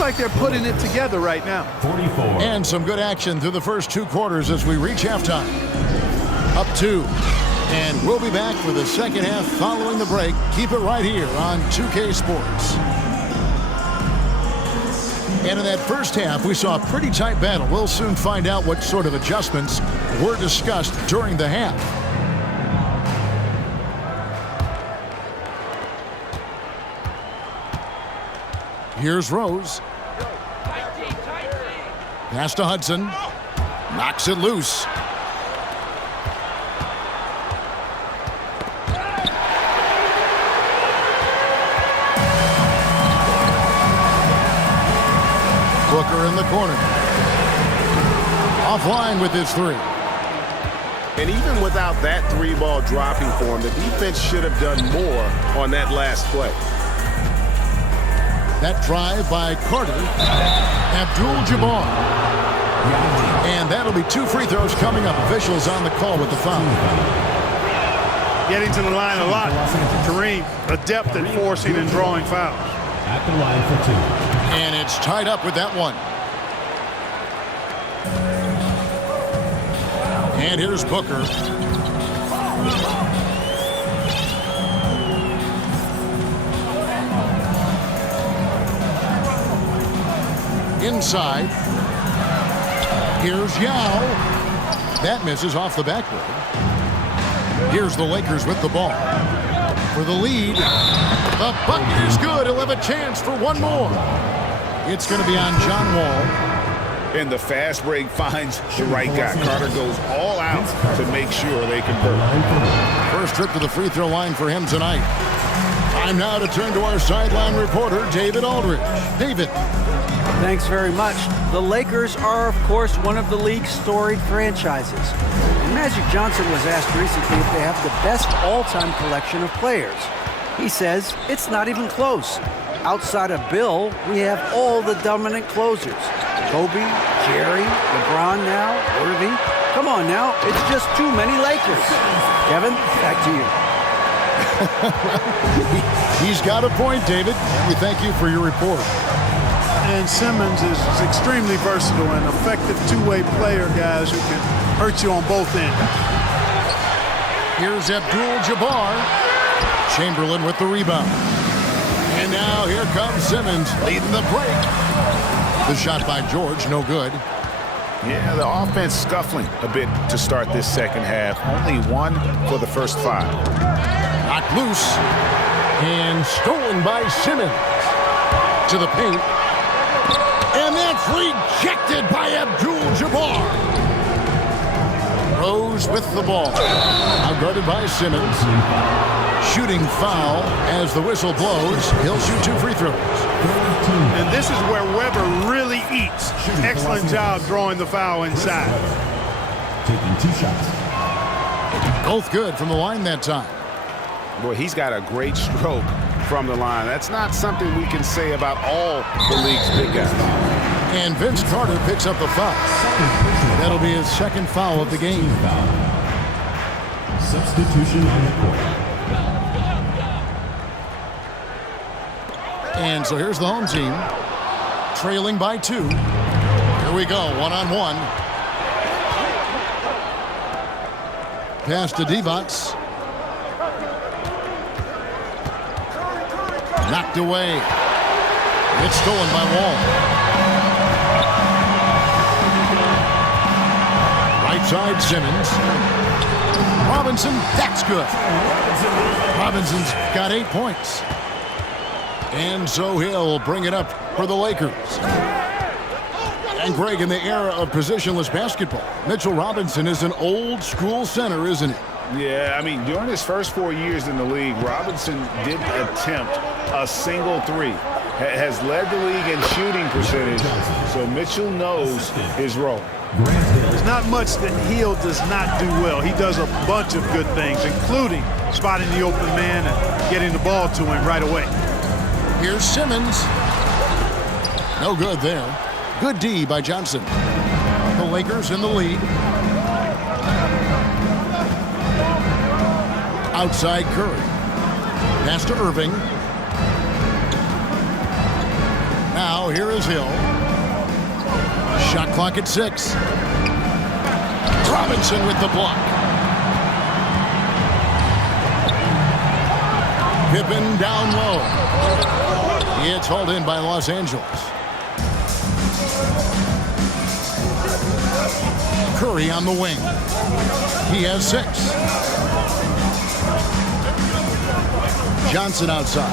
looks like they're putting it together right now. 44. And some good action through the first 2 quarters as we reach halftime. Up 2. And we'll be back for the second half following the break. Keep it right here on 2K Sports. And in that first half, we saw a pretty tight battle. We'll soon find out what sort of adjustments were discussed during the half. Here's Rose. Pass to Hudson. Knocks it loose. Booker in the corner. Offline with his 3. And even without that 3-ball dropping for him, the defense should have done more on that last play. That drive by Carter. Abdul-Jabbar. And that'll be 2 free throws coming up. Officials on the call with the foul. Getting to the line a lot. Kareem, adept at forcing and drawing fouls. At the line for 2. And it's tied up with that one. And here's Booker. Inside. Here's Yao. That misses off the backboard. Here's the Lakers with the ball. For the lead. The bucket is good. He'll have a chance for one more. It's going to be on John Wall. And the fast break finds the right guy. Carter goes all out to make sure they convert. First trip to the free throw line for him tonight. Time now to turn to our sideline reporter, David Aldridge. David. Thanks very much. The Lakers are, of course, one of the league's storied franchises. And Magic Johnson was asked recently if they have the best all-time collection of players. He says it's not even close. Outside of Bill, we have all the dominant closers. Kobe, Jerry, LeBron now, Irving. Come on now, it's just too many Lakers. Kevin, back to you. He's got a point, David. We thank you for your report. And Simmons is extremely versatile and effective two-way player, guys, who can hurt you on both ends. Here's Abdul-Jabbar. Chamberlain with the rebound. And now here comes Simmons leading the break. The shot by George, no good. Yeah, the offense scuffling a bit to start this second half. Only 1 for the first 5. Knocked loose. And stolen by Simmons. To the paint. And that's rejected by Abdul-Jabbar. Rose with the ball. Now guarded by Simmons. Shooting foul as the whistle blows. He'll shoot 2 free throws. And this is where Weber really eats. Excellent job drawing the foul inside. Taking 2 shots. Both good from the line that time. Boy, he's got a great stroke from the line. That's not something we can say about all the league's big guys. And Vince Carter picks up the foul. That'll be his second foul of the game. Substitution on the court. And so here's the home team. Trailing by 2. Here we go, one-on-one. Pass to Divac. Knocked away. It's stolen by Wall. Right side, Simmons. Robinson, that's good. Robinson's got 8 points. And so he'll bring it up for the Lakers. And Greg, in the era of positionless basketball, Mitchell Robinson is an old school center, isn't he? Yeah, I mean, during his first 4 years in the league, Robinson didn't attempt a single 3. Has led the league in shooting percentage, so Mitchell knows his role. There's not much that Hill does not do well. He does a bunch of good things, including spotting the open man and getting the ball to him right away. Here's Simmons. No good there. Good D by Johnson. The Lakers in the lead. Outside Curry. Pass to Irving. Now here is Hill. Shot clock at 6. Robinson with the block. Pippen down low. It's hauled in by Los Angeles. Curry on the wing. He has 6. Johnson outside.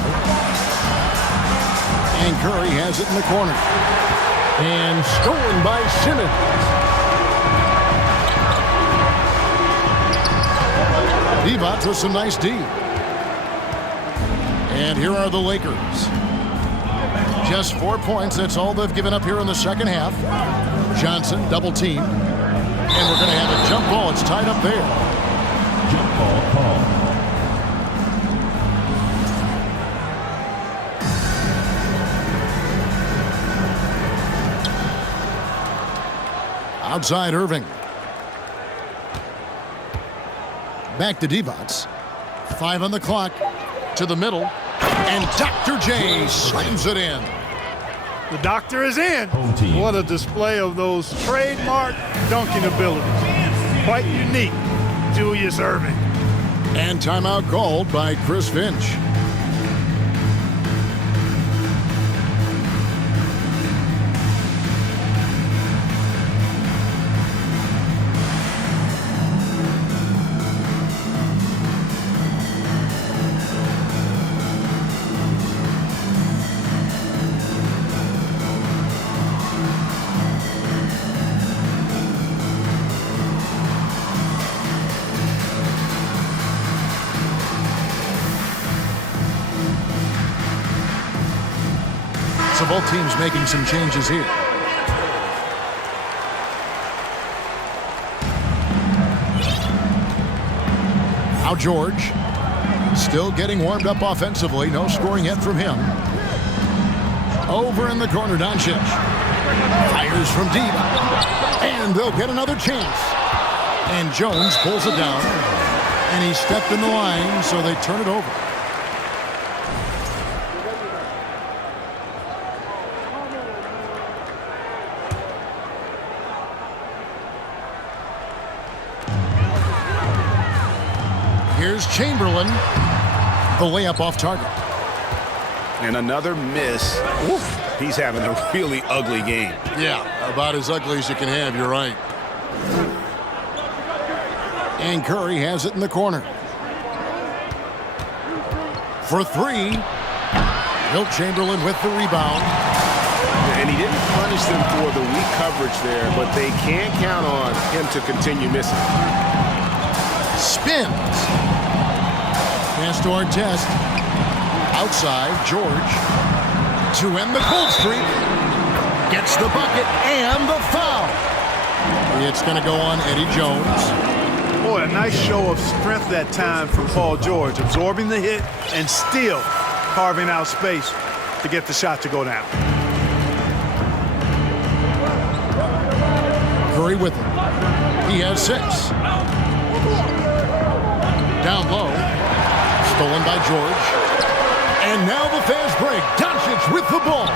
And Curry has it in the corner. And stolen by Simmons. Divac with some nice D. And here are the Lakers. Just 4 points. That's all they've given up here in the second half. Johnson double team. And we're going to have a jump ball. It's tied up there. Jump ball call. Outside Irving. Back to Divac. 5 on the clock. To the middle. And Dr. J slams it in. The doctor is in. Home team. What a display of those trademark dunking abilities. Quite unique, Julius Irving. And timeout called by Chris Finch. So both teams making some changes here. Now George. Still getting warmed up offensively. No scoring yet from him. Over in the corner, Doncic. Fires from deep. And they'll get another chance. And Jones pulls it down. And he stepped in the line, so they turn it over. Here's Chamberlain. The layup off target. And another miss. Oof. He's having a really ugly game. Yeah, about as ugly as you can have, you're right. And Curry has it in the corner. For 3. Wilt Chamberlain with the rebound. And he didn't punish them for the weak coverage there, but they can't count on him to continue missing. Spins. Pass to Artest. Outside, George. To end the cold streak. Gets the bucket and the foul. It's going to go on Eddie Jones. Boy, a nice show of strength that time from Paul George, absorbing the hit and still carving out space to get the shot to go down. Curry with him. He has 6. Down low. Stolen by George. And now the fast break. Doncic with the ball.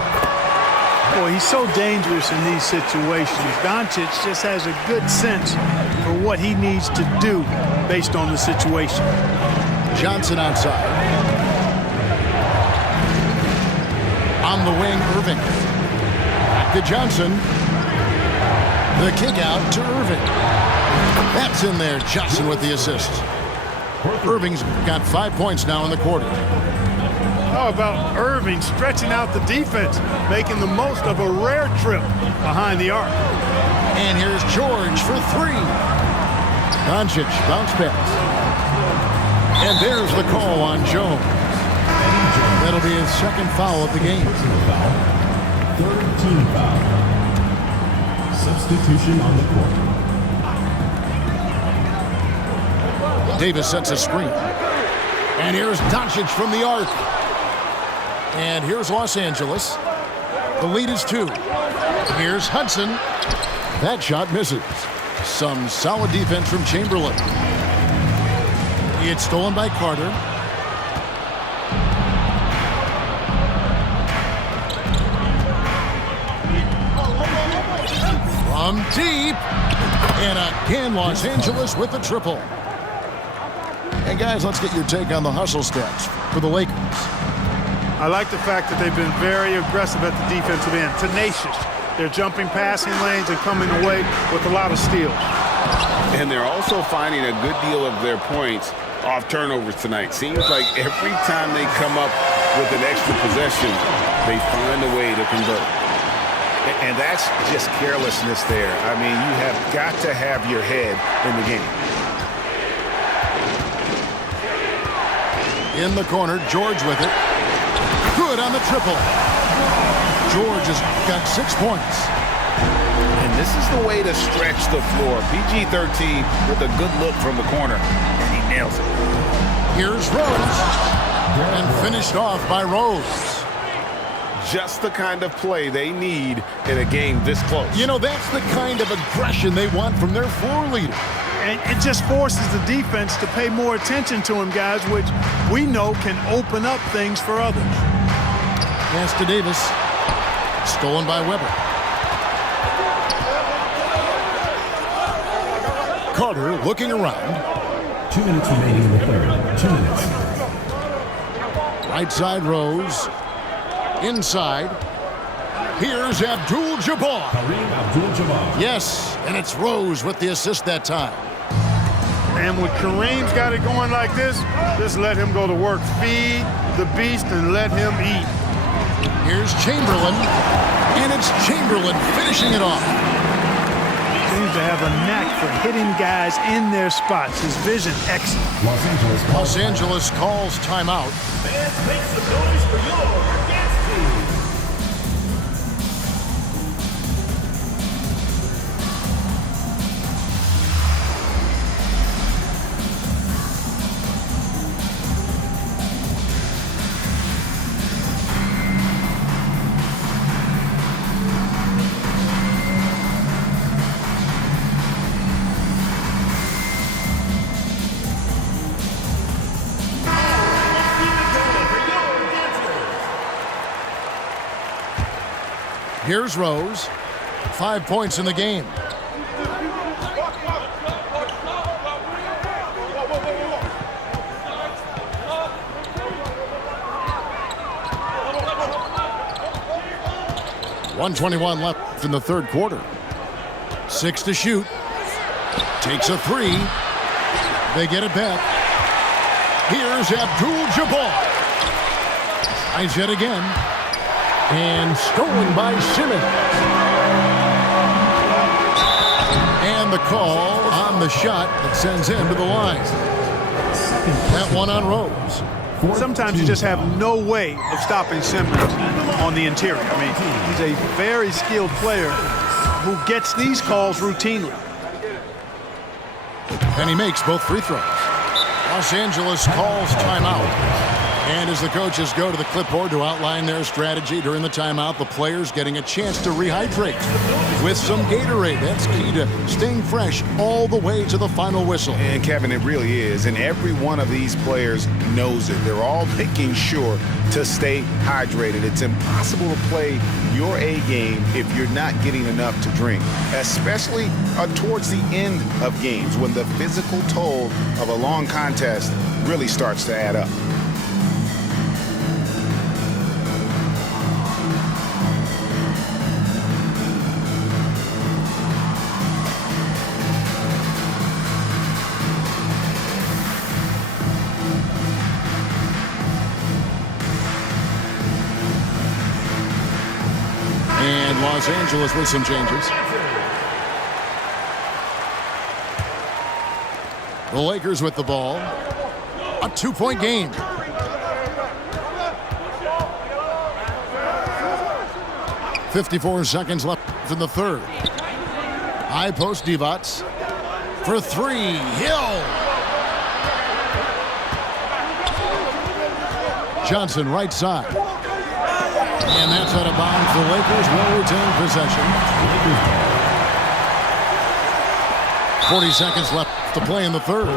Boy, he's so dangerous in these situations. Doncic just has a good sense for what he needs to do based on the situation. Johnson outside. On the wing, Irving. Back to Johnson. The kick out to Irving. That's in there. Johnson with the assist. Irving's got 5 points now in the quarter. How about Irving stretching out the defense, making the most of a rare trip behind the arc. And here's George for 3. Doncic bounce pass. And there's the call on Jones. That'll be his second foul of the game. Third team foul. Substitution on the court. Davis sets a screen. And here's Doncic from the arc. And here's Los Angeles. The lead is 2. Here's Hudson. That shot misses. Some solid defense from Chamberlain. It's stolen by Carter. From deep. And again, Los Angeles with the triple. And guys, let's get your take on the hustle stats for the Lakers. I like the fact that they've been very aggressive at the defensive end, tenacious. They're jumping passing lanes and coming away with a lot of steals. And they're also finding a good deal of their points off turnovers tonight. Seems like every time they come up with an extra possession, they find a way to convert. And that's just carelessness there. I mean, you have got to have your head in the game. In the corner, George with it. Good on the triple. George has got 6 points. And this is the way to stretch the floor. PG-13 with a good look from the corner, and he nails it. Here's Rose. And finished off by Rose. Just the kind of play they need in a game this close. You know, that's the kind of aggression they want from their floor leader. And it just forces the defense to pay more attention to him, guys, which we know can open up things for others. Pass to Davis. Stolen by Weber. Carter looking around. 2 minutes remaining in the third. 2 minutes. Right side Rose. Inside. Here's Abdul-Jabbar. Kareem Abdul-Jabbar. Yes, and it's Rose with the assist that time. And when Kareem's got it going like this, just let him go to work. Feed the beast and let him eat. Here's Chamberlain, and it's Chamberlain finishing it off. Seems to have a knack for hitting guys in their spots. His vision excellent. Los Angeles calls timeout. Fans, make some noise for your dance team. Here's Rose. 5 points in the game. .121 left in the third quarter. 6 to shoot. Takes a 3. They get it back. Here's Abdul-Jabbar. Tries yet again. And stolen by Simmons. And the call on the shot that sends him to the line. That one on Rose. Sometimes you just have no way of stopping Simmons on the interior. I mean, he's a very skilled player who gets these calls routinely. And he makes both free throws. Los Angeles calls timeout. And as the coaches go to the clipboard to outline their strategy during the timeout, the players getting a chance to rehydrate with some Gatorade. That's key to staying fresh all the way to the final whistle. And Kevin, it really is. And every one of these players knows it. They're all making sure to stay hydrated. It's impossible to play your A game if you're not getting enough to drink, especially towards the end of games when the physical toll of a long contest really starts to add up. And Los Angeles with some changes. The Lakers with the ball. A 2-point game. .54 seconds left in the third. High post Divac. For 3. Hill. Johnson right side. And that's out of bounds. The Lakers will retain possession. 40 seconds left to play in the third.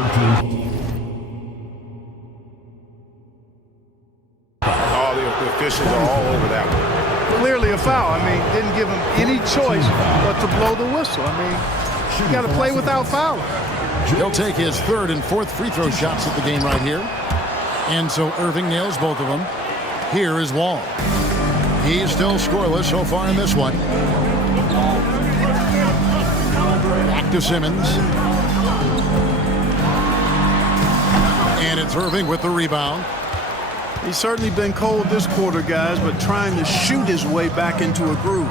Oh, the officials are all over that one. Clearly a foul. I mean, didn't give him any choice but to blow the whistle. I mean, you got to play without fouling. He'll take his third and fourth free throw shots at the game right here. And so Irving nails both of them. Here is Wall. He's still scoreless so far in this one. Back to Simmons. And it's Irving with the rebound. He's certainly been cold this quarter, guys, but trying to shoot his way back into a groove.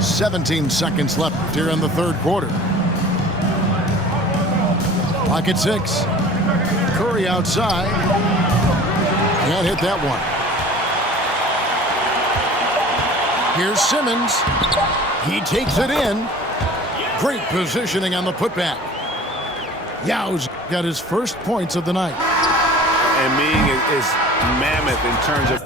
17 seconds left here in the third quarter. Clock at 6. Curry outside. Can't hit that one. Here's Simmons. He takes it in. Great positioning on the putback. Yao's got his first points of the night. And Ming is mammoth in terms of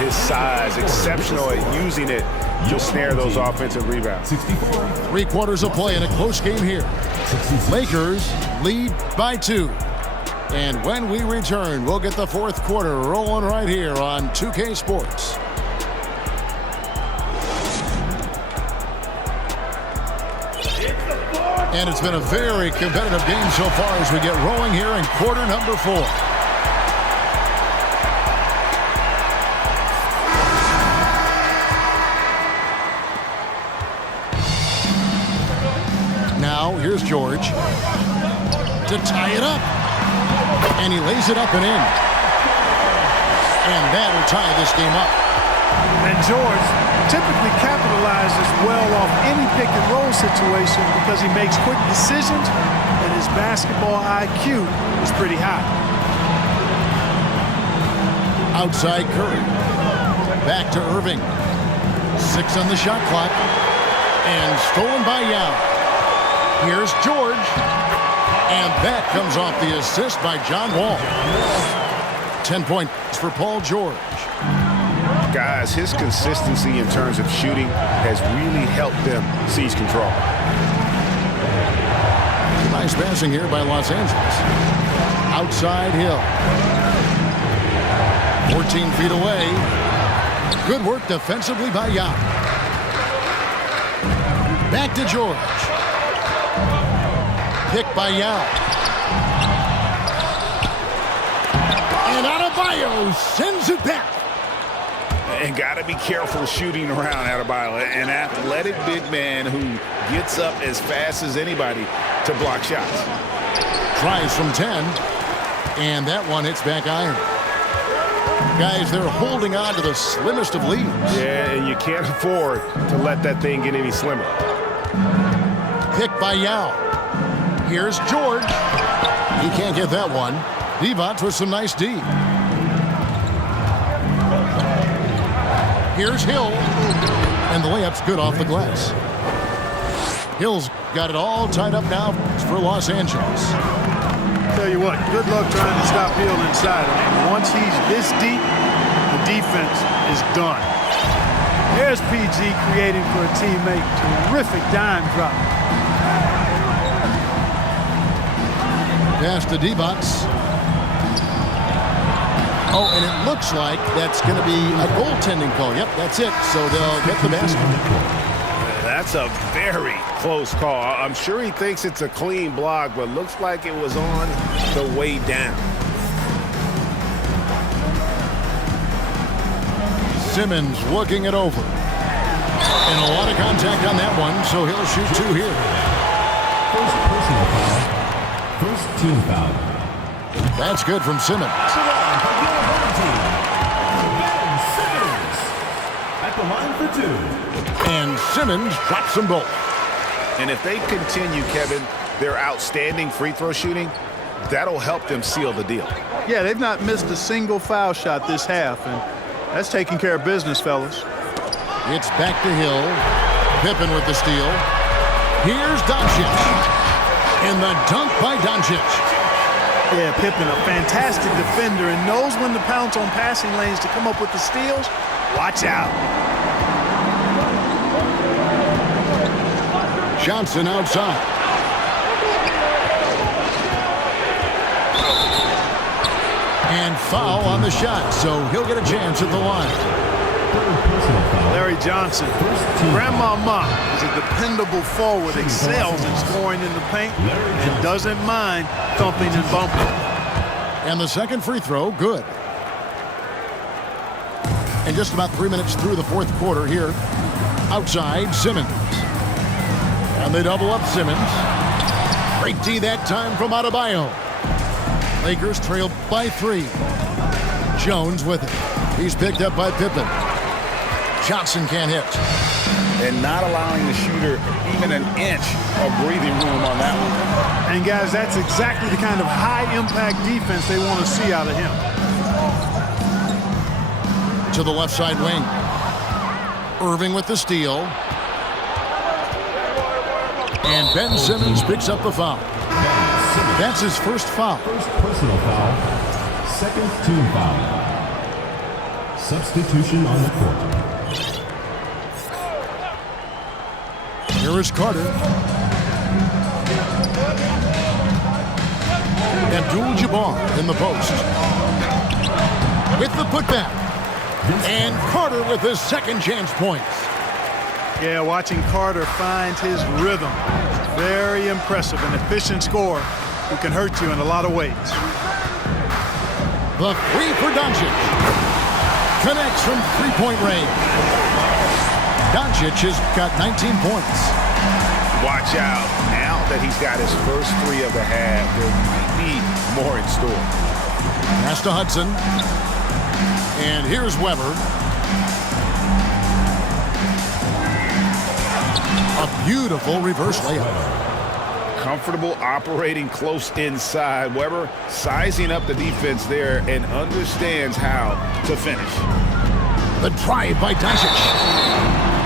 his size, exceptional at using it to snare those offensive rebounds. 3 quarters of play in a close game here. Lakers lead by 2. And when we return, we'll get the fourth quarter rolling right here on 2K Sports. And it's been a very competitive game so far as we get rolling here in quarter number 4. Now, here's George to tie it up. And he lays it up and in. And that'll tie this game up. And George typically capitalizes well off any pick and roll situation because he makes quick decisions and his basketball IQ is pretty high. Outside Curry. Back to Irving. 6 on the shot clock. And stolen by Yao. Here's George. And that comes off the assist by John Wall. 10 points for Paul George. Guys, his consistency in terms of shooting has really helped them seize control. Nice passing here by Los Angeles. Outside Hill. 14 feet away. Good work defensively by Yao. Back to George. Picked by Yao. And Adebayo sends it back. And got to be careful shooting around Adebayo, an athletic big man who gets up as fast as anybody to block shots. Tries from 10. And that one hits back iron. Guys, they're holding on to the slimmest of leads. Yeah, and you can't afford to let that thing get any slimmer. Picked by Yao. Here's George. He can't get that one. Divac with some nice D. Here's Hill. And the layup's good off the glass. Hill's got it all tied up now for Los Angeles. Tell you what, good luck trying to stop Hill inside. I mean, once he's this deep, the defense is done. There's PG creating for a teammate. Terrific dime drop. Pass to Divac. Oh, and it looks like that's going to be a goaltending call. Yep, that's it. So they'll get the basket. That's a very close call. I'm sure he thinks it's a clean block, but looks like it was on the way down. Simmons looking it over. And a lot of contact on that one, so he'll shoot 2 here. First team foul. That's good from Simmons. At the line for 2. And Simmons drops them both. And if they continue, Kevin, their outstanding free throw shooting, that'll help them seal the deal. Yeah, they've not missed a single foul shot this half, and that's taking care of business, fellas. It's back to Hill. Pippen with the steal. Here's Doncic. And the dunk by Doncic. Yeah, Pippen, a fantastic defender and knows when to pounce on passing lanes to come up with the steals. Watch out. Johnson outside. And foul on the shot, so he'll get a chance at the line. Larry Johnson, Grandmama is a dependable forward, excels in scoring in the paint, and doesn't mind thumping and bumping. And the second free throw, good. And just about 3 minutes through the fourth quarter here, outside Simmons. And they double up Simmons. Great D that time from Adebayo. Lakers trail by 3. Jones with it. He's picked up by Pippen. Johnson can't hit. And not allowing the shooter even an inch of breathing room on that one. And guys, that's exactly the kind of high-impact defense they want to see out of him. To the left side wing. Irving with the steal. And Ben Simmons picks up the foul. That's his first foul. First personal foul. Second team foul. Substitution on the court. Here is Carter. Abdul-Jabbar in the post. With the putback. And Carter with his second chance points. Yeah, watching Carter find his rhythm. Very impressive. An efficient scorer who can hurt you in a lot of ways. The three for Doncic. Connects from three-point range. Doncic has got 19 points. Watch out. Now that he's got his first 3 of the half, there might be more in store. Pass to Hudson. And here's Weber. A beautiful reverse layup. Comfortable operating close inside. Weber sizing up the defense there and understands how to finish. The drive by Doncic.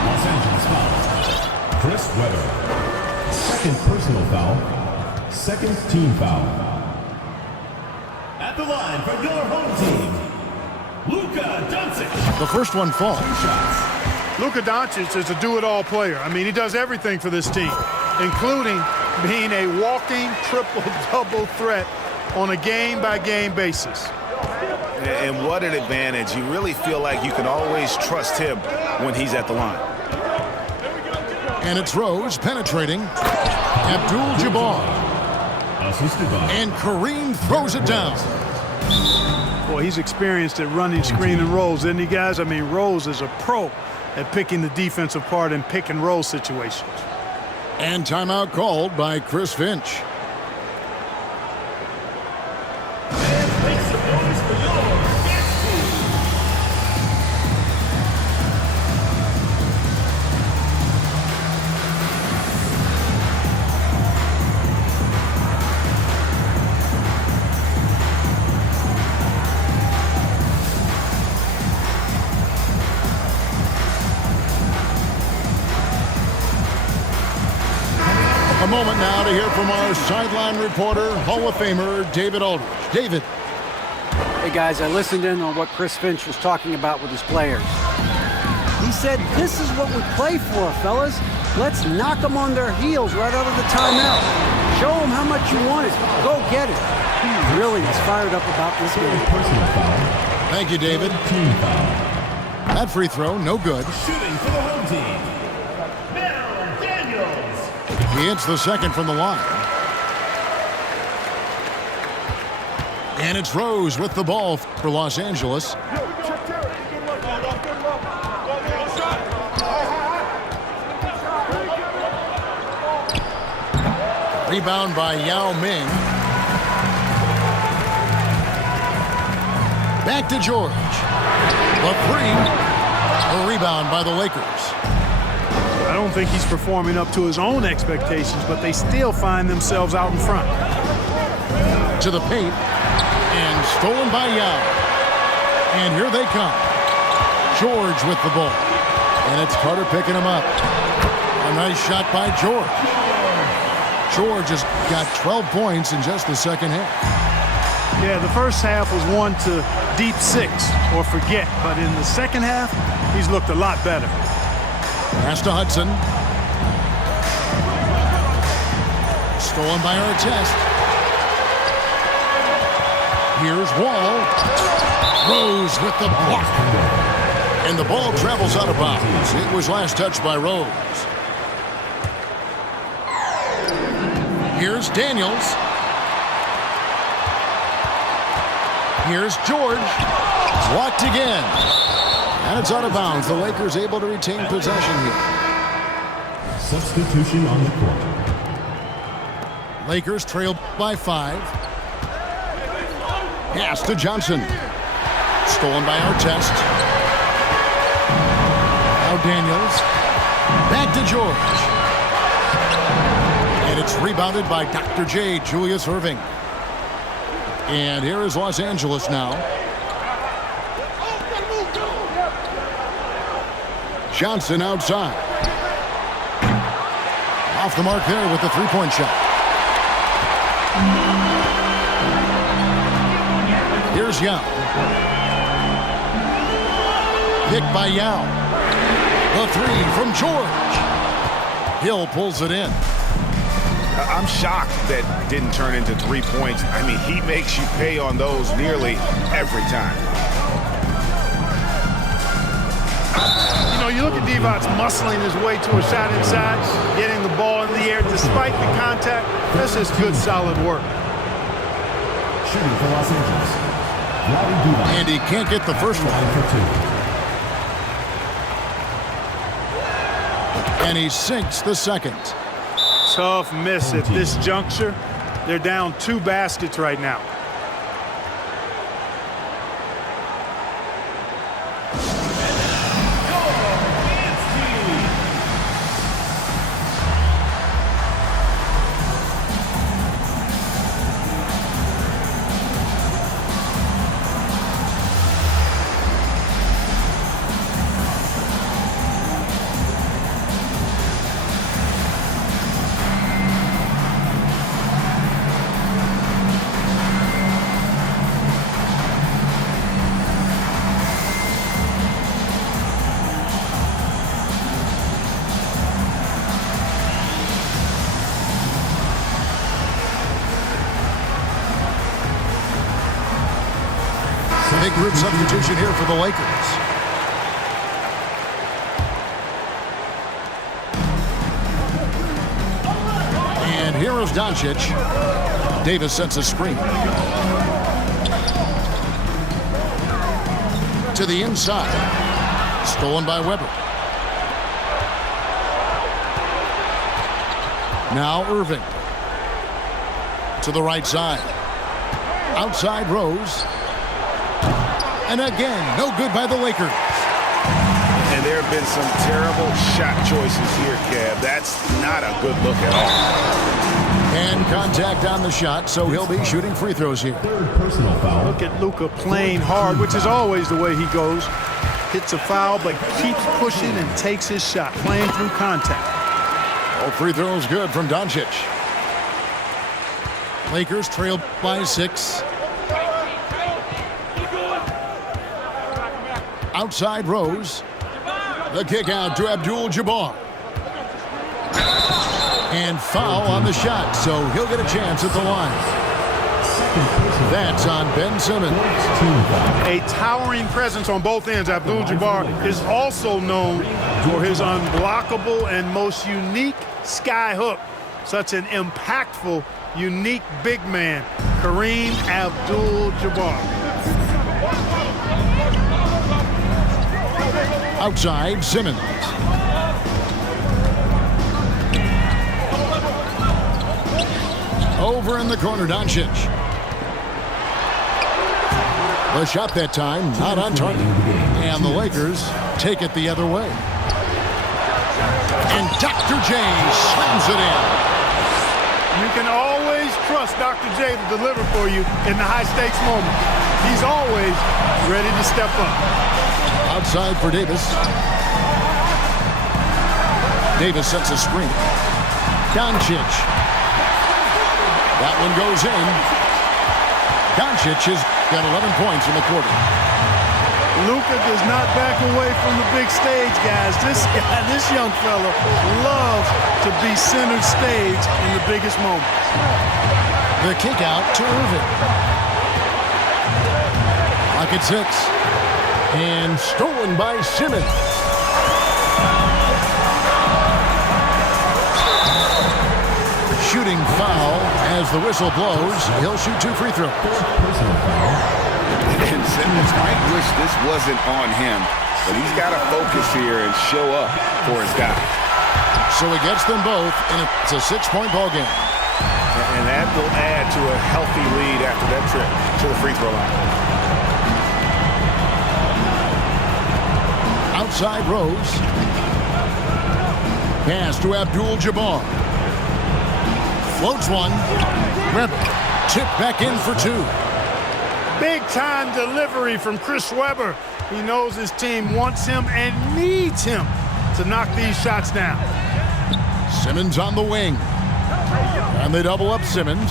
Los Angeles foul. Chris Weber. Second personal foul. Second team foul. At the line for your home team, Luka Doncic. The first one falls. 2 shots. Luka Doncic is a do-it-all player. I mean, he does everything for this team, including being a walking triple-double threat on a game-by-game basis. And what an advantage. You really feel like you can always trust him when he's at the line. And it's Rose penetrating. Abdul-Jabbar. Assisted by. And Kareem throws it down. Boy, he's experienced at running screen and rolls, isn't he, guys? I mean, Rose is a pro at picking the defensive part in pick-and-roll situations. And timeout called by Chris Finch. Make some noise for your dance team. A moment now to hear from our sideline reporter, Hall of Famer David Aldridge. David. Hey guys, I listened in on what Chris Finch was talking about with his players. He said, this is what we play for, fellas. Let's knock them on their heels right out of the timeout. Show them how much you want it. Go get it. He really is fired up about this game. Personal foul. Thank you, David. Team foul. That free throw, no good. Shooting for the home team, Mel Daniels. He hits the second from the line. And it's Rose with the ball for Los Angeles. Rebound by Yao Ming. Back to George. The three. A rebound by the Lakers. I don't think he's performing up to his own expectations, but they still find themselves out in front. To the paint. And stolen by Yao. And here they come. George with the ball. And it's Carter picking him up. A nice shot by George. George has got 12 points in just the second half. Yeah, the first half was one to deep 6 or forget, but in the second half, he's looked a lot better. Pass to Hudson. Stolen by Artest. Here's Wall. Rose with the block. And the ball travels out of bounds. It was last touched by Rose. Here's Daniels. Here's George. Blocked again. And it's out of bounds. The Lakers able to retain possession here. Substitution on the court. Lakers trail by 5. Pass to Johnson. Stolen by Artest. Now Daniels. Back to George. And it's rebounded by Dr. J, Julius Erving. And here is Los Angeles now. Johnson outside. Off the mark there with the three-point shot. Here's Yao. Picked by Yao. The three from George. Hill pulls it in. I'm shocked that didn't turn into 3 points. I mean, he makes you pay on those nearly every time. You know, you look at Divac muscling his way to a shot inside, getting the ball in the air despite the contact. This is good, solid work. Shooting for Los Angeles. And he can't get the first one. And he sinks the second. Tough miss at this juncture. They're down 2 baskets right now. Big group substitution here for the Lakers. And here is Doncic. Davis sets a screen. To the inside. Stolen by Weber. Now Irving. To the right side. Outside Rose. And again, no good by the Lakers. And there have been some terrible shot choices here, Kev. That's not a good look at all. And contact on the shot, so he'll be shooting free throws here. Third personal foul. Look at Luka playing hard, which is always the way he goes. Hits a foul, but keeps pushing and takes his shot, playing through contact. All free throws good from Doncic. Lakers trail by 6. Outside Rose. The kick out to Abdul-Jabbar. And foul on the shot, so he'll get a chance at the line. That's on Ben Simmons. A towering presence on both ends. Abdul-Jabbar is also known for his unblockable and most unique sky hook. Such an impactful, unique big man, Kareem Abdul-Jabbar. Outside, Simmons. Over in the corner, Doncic. The shot that time, not on target. And the Lakers take it the other way. And Dr. J slams it in. You can always trust Dr. J to deliver for you in the high-stakes moment. He's always ready to step up. Outside for Davis. Davis sets a screen. Doncic. That one goes in. Doncic has got 11 points in the quarter. Luka does not back away from the big stage, guys. This guy, this young fella, loves to be center stage in the biggest moments. The kick out to Irving. Clock at 6. And stolen by Simmons. Shooting foul as the whistle blows. He'll shoot 2 free throws. And Simmons might wish this wasn't on him, but he's got to focus here and show up for his guy. So he gets them both, and it's a 6-point ball game. And that will add to a healthy lead after that trip to the free throw line. Outside Rose. Pass to Abdul-Jabbar. Floats one. Weber. Tip back in for 2. Big-time delivery from Chris Webber. He knows his team wants him and needs him to knock these shots down. Simmons on the wing. And they double up Simmons.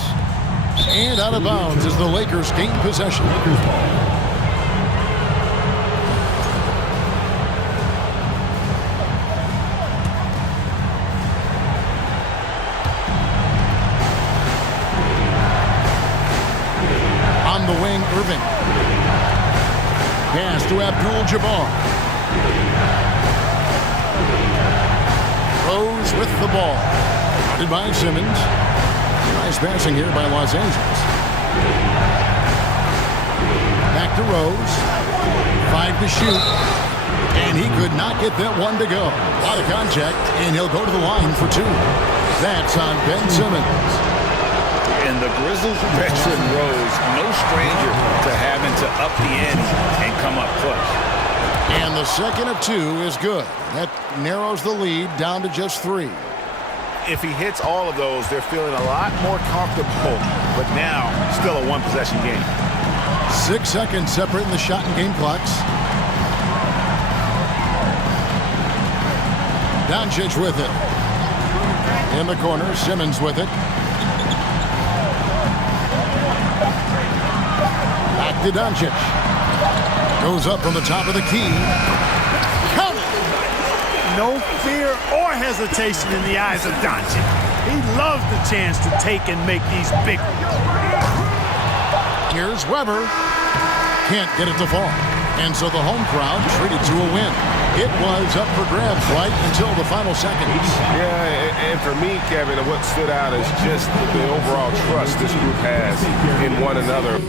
And out of bounds as the Lakers gain possession. On the wing, Irving. Pass to Abdul-Jabbar. Rose with the ball. Guarded by Simmons. Nice passing here by Los Angeles. Back to Rose. 5 to shoot. And he could not get that one to go. A lot of contact, and he'll go to the line for 2. That's on Ben Simmons. And the Grizzlies veteran Rose, no stranger to having to up the ante and come up clutch. And the second of 2 is good. That narrows the lead down to just 3. If he hits all of those, they're feeling a lot more comfortable. But now, still a one-possession game. 6 seconds separating the shot and game clocks. Doncic with it. In the corner, Simmons with it. Back to Doncic. Goes up from the top of the key. Count it! No fear or hesitation in the eyes of Doncic. He loves the chance to take and make these big ones. Here's Webber. Can't get it to fall. And so the home crowd treated to a win. It was up for grabs right until the final seconds. Yeah, and for me, Kevin, what stood out is just the overall trust this group has in one another.